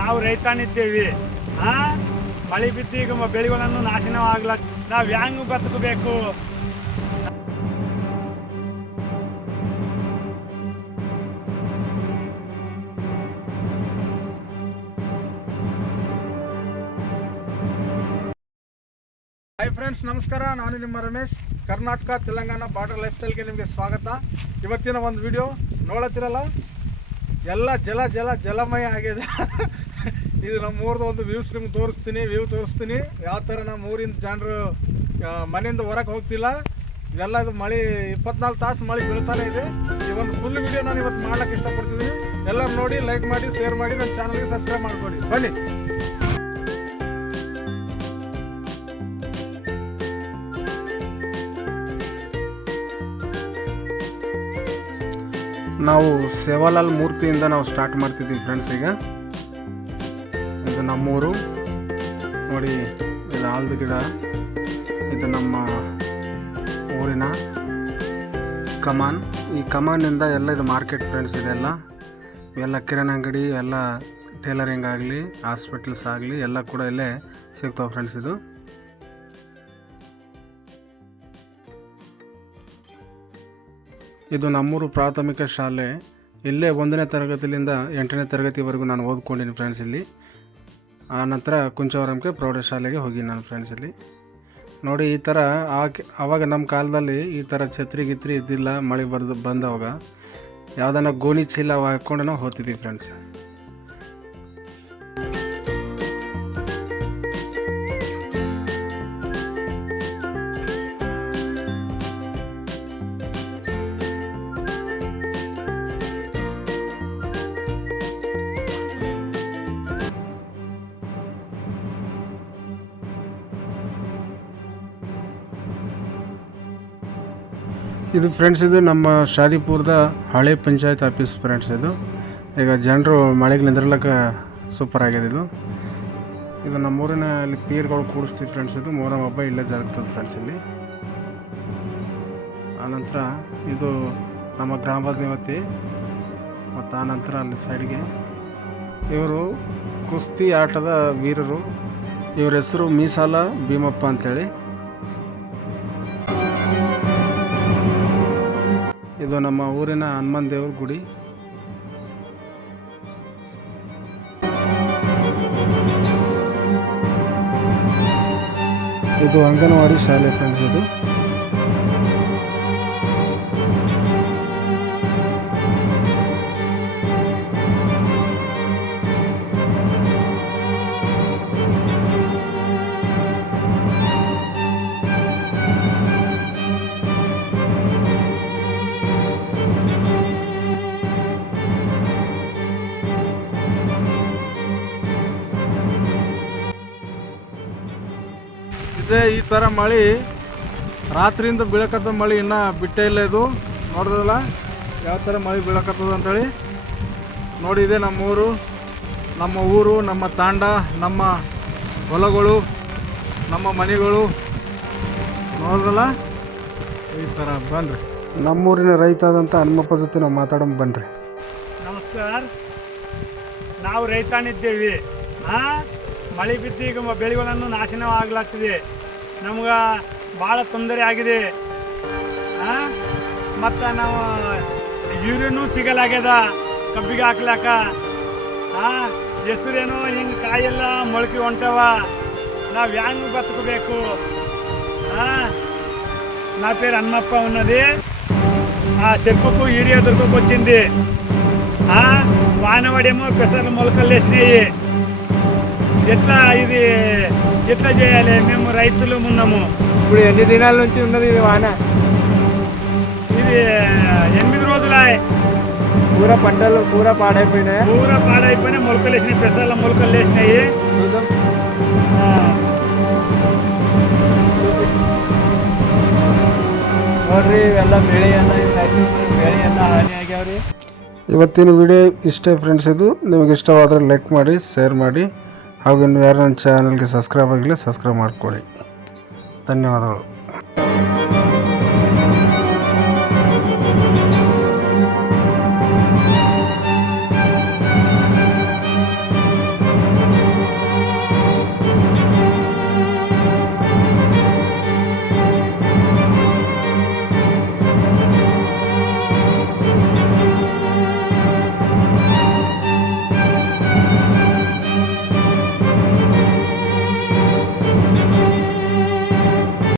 ನಾವು ರೈತನಿದ್ದೇವೆ. ಮಳೆ ಬಿದ್ದು ಈಗ ಬೆಳೆಗಳನ್ನು ನಾಶನವಾಗ್ಲಕ್ಕ ನಾವು ಹ್ಯಾಂಗ ಬದುಕಬೇಕು? ಹಾಯ್ ಫ್ರೆಂಡ್ಸ್, ನಮಸ್ಕಾರ. ನಾನು ನಿಮ್ಮ ರಮೇಶ್. ಕರ್ನಾಟಕ ತೆಲಂಗಾಣ ಬಾರ್ಡರ್ ಲೈಫ್ ಸ್ಟೈಲ್ಗೆ ನಿಮಗೆ ಸ್ವಾಗತ. ಇವತ್ತಿನ ಒಂದು ವಿಡಿಯೋ ನೋಡತ್ತಿರಲ್ಲ, ಎಲ್ಲ ಜಲಮಯ ಆಗಿದೆ. ಇದು ನಮ್ಮ ಊರದ ಒಂದು ವ್ಯೂಸ್ ನಿಮ್ಗೆ ತೋರಿಸ್ತೀನಿ. ಯಾವ ಥರ ನಮ್ಮ ಊರಿನ ಜನರು ಮನೆಯಿಂದ ಹೊರಗೆ ಹೋಗ್ತಿಲ್ಲ. ಎಲ್ಲ ಇದು ಮಳೆ 24 ತಾಸು ಮಳೆ ಬೀಳ್ತಾನೆ ಇದೆ. ಈ ಒಂದು ಫುಲ್ ವಿಡಿಯೋ ನಾನು ಇವತ್ತು ಮಾಡ್ಲಿಕ್ಕೆ ಇಷ್ಟಪಡ್ತಿದ್ದೀನಿ. ಎಲ್ಲರೂ ನೋಡಿ, ಲೈಕ್ ಮಾಡಿ, ಶೇರ್ ಮಾಡಿ, ನನ್ನ ಚಾನಲ್ಗೆ ಸಬ್ಸ್ಕ್ರೈಬ್ ಮಾಡ್ಕೊಳ್ಳಿ. ಬನ್ನಿ. ನಾವು ಸೇವಾಲಾಲ್ ಮೂರ್ತಿಯಿಂದ ನಾವು ಸ್ಟಾರ್ಟ್ ಮಾಡ್ತಿದ್ದೀವಿ ಫ್ರೆಂಡ್ಸ್. ಈಗ ಇದು ನಮ್ಮೂರು ನೋಡಿ, ಇದು ಆಲದ ಗಿಡ, ಇದು ನಮ್ಮ ಊರಿನ ಕಮಾನ್. ಈ ಕಮಾನಿಂದ ಎಲ್ಲ ಇದು ಮಾರ್ಕೆಟ್ ಫ್ರೆಂಡ್ಸ್. ಇದೆಲ್ಲ ಎಲ್ಲ ಕಿರಾಣಿ ಅಂಗಡಿ, ಎಲ್ಲ ಟೇಲರಿಂಗ್ ಆಗಲಿ, ಹಾಸ್ಪಿಟಲ್ಸ್ ಆಗಲಿ ಎಲ್ಲ ಕೂಡ ಇಲ್ಲೇ ಸಿಗ್ತಾವೆ ಫ್ರೆಂಡ್ಸ್. ಇದು ನಮ್ಮೂರು ಪ್ರಾಥಮಿಕ ಶಾಲೆ. ಇಲ್ಲೇ 1ನೇ ತರಗತಿಯಿಂದ 8ನೇ ತರಗತಿವರೆಗೂ ನಾನು ಓದ್ಕೊಂಡಿನಿ ಫ್ರೆಂಡ್ಸ್ ಇಲ್ಲಿ. ಆ ನಂತರ ಕುಂಚವರಂಕೆ ಪ್ರೌಢಶಾಲೆಗೆ ಹೋಗಿ ನಾನು ಫ್ರೆಂಡ್ಸ್ ಇಲ್ಲಿ. ನೋಡಿ, ಈ ಥರ ಆವಾಗ ನಮ್ಮ ಕಾಲದಲ್ಲಿ ಈ ಥರ ಛತ್ರಿ ಗಿತ್ರಿ ಇದ್ದಿಲ್ಲ. ಮಳೆ ಬಂದವಾಗ ಯಾವುದನ್ನ ಗೋಣಿ ಚೀಲ ಹಾಕ್ಕೊಂಡು ನಾವು ಹೋಗ್ತಿದ್ವಿ ಫ್ರೆಂಡ್ಸ್. ಇದು ಫ್ರೆಂಡ್ಸ್, ಇದು ನಮ್ಮ ಶಾದಿಪುರದ ಹಳೆ ಪಂಚಾಯತ್ ಆಫೀಸ್ ಫ್ರೆಂಡ್ಸ್. ಈಗ ಜನರು ಮಳೆಗೆ ನಿಂದ್ರಲಕ್ಕ ಸೂಪರ್ ಆಗಿದೆ. ಇದು ನಮ್ಮೂರಿನಲ್ಲಿ ಪೀರ್ಗಳು ಕೂಡಿಸ್ತೀವಿ ಫ್ರೆಂಡ್ಸ್. ಇದು ಮೊಹರಂ ಹಬ್ಬ ಇಲ್ಲೇ ಜರುಗ್ತದೆ ಫ್ರೆಂಡ್ಸ್ ಇಲ್ಲಿ. ಆನಂತರ ಇದು ನಮ್ಮ ಗ್ರಾಮ ದೇವತೆ. ಮತ್ತು ಆನಂತರ ಅಲ್ಲಿ ಸೈಡ್ಗೆ ಇವರು ಕುಸ್ತಿ ಆಟದ ವೀರರು. ಇವ್ರ ಹೆಸರು ಮೀಸಾಲ ಭೀಮಪ್ಪ ಅಂತೇಳಿ. ಇದು ನಮ್ಮ ಊರಿನ ಹನುಮಾನ್ ದೇವ್ರ ಗುಡಿ. ಇದು ಅಂಗನವಾಡಿ ಶಾಲೆ ಫ್ರೆಂಡ್ಸ್. ಇದು ಈ ಥರ ಮಳೆ ರಾತ್ರಿಯಿಂದ ಬೀಳಕತ್ತ ಮಳೆ ಇನ್ನೂ ಬಿಟ್ಟೇ ಇಲ್ಲ. ಇದು ನೋಡಿದ್ರಲ್ಲ ಯಾವ ಥರ ಮಳೆ ಬೀಳಕತ್ತದ ಅಂತೇಳಿ. ನೋಡಿ, ಇದೆ ನಮ್ಮ ಊರು, ನಮ್ಮ ತಾಂಡ, ನಮ್ಮ ಹೊಲಗಳು, ನಮ್ಮ ಮನೆಗಳು. ನೋಡಿದ್ರಲ್ಲ ಈ ಥರ. ಬನ್ನಿರಿ, ನಮ್ಮೂರಿನ ರೈತ ಆದಂಥ ಹನುಮಪ್ಪ ಜೊತೆ ನಾವು ಮಾತಾಡೋಣ ಬನ್ನಿರಿ. ನಮಸ್ಕಾರ. ನಾವು ರೈತನಿದ್ದೇವೆ. ಮಳೆ ಬಿದ್ದು ಈಗ ಬೆಳೆಗಳನ್ನು ನಾಶನವಾಗ್ಲಾಗ್ತಿದೆ. ನಮ್ಗೆ ಭಾಳ ತೊಂದರೆ ಆಗಿದೆ. ಮತ್ತು ನಾವು ಯೂರಿಯನೂ ಸಿಗಲಾಗ್ಯದ ಕಬ್ಬಿಗೆ ಹಾಕ್ಲಾಕ. ಹೆಸರೇನೋ ಹಿಂಗೆ ಕಾಯೆಲ್ಲ ಮೊಳಕೆ ಹೊಂಟವ. ನಾವು ಹ್ಯಾಂಗ ಬದುಕಬೇಕು? నా పేరు హనుమప్ప ఉన్నది. చెరుకుకు యూరియా దొరకొచ్చింది. వానవాడేమో పెసర్లు మొలకలు వేసినాయి. ఎట్లా చేయాలి? మేము రైతులు ఉన్నాము. ఇప్పుడు ఎన్ని దినాల నుంచి ఉన్నది ఇది వాన? ఇది 8 రోజులే. పంటలు పూరా పాడైపోయినాయి. మొలకలు వేసినాయి, పెసర్ల మొలకలు వేసినాయి. చూద్దాం. ನೋಡ್ರಿ, ಇವೆಲ್ಲ ಬೆಳೆಯೆಲ್ಲ ಹಾನಿ ಆಗ್ಯಾವ್ರಿ. ಇವತ್ತಿನ ವಿಡಿಯೋ ಇಷ್ಟೇ ಫ್ರೆಂಡ್ಸ್. ಇದು ನಿಮಗೆ ಇಷ್ಟವಾದರೆ ಲೈಕ್ ಮಾಡಿ, ಶೇರ್ ಮಾಡಿ, ಹಾಗೂ ಇನ್ನು ಯಾರು ನನ್ನ ಚಾನಲ್ಗೆ ಸಬ್ಸ್ಕ್ರೈಬ್ ಆಗಿಲ್ಲ ಸಬ್ಸ್ಕ್ರೈಬ್ ಮಾಡಿಕೊಳ್ಳಿ. ಧನ್ಯವಾದಗಳು.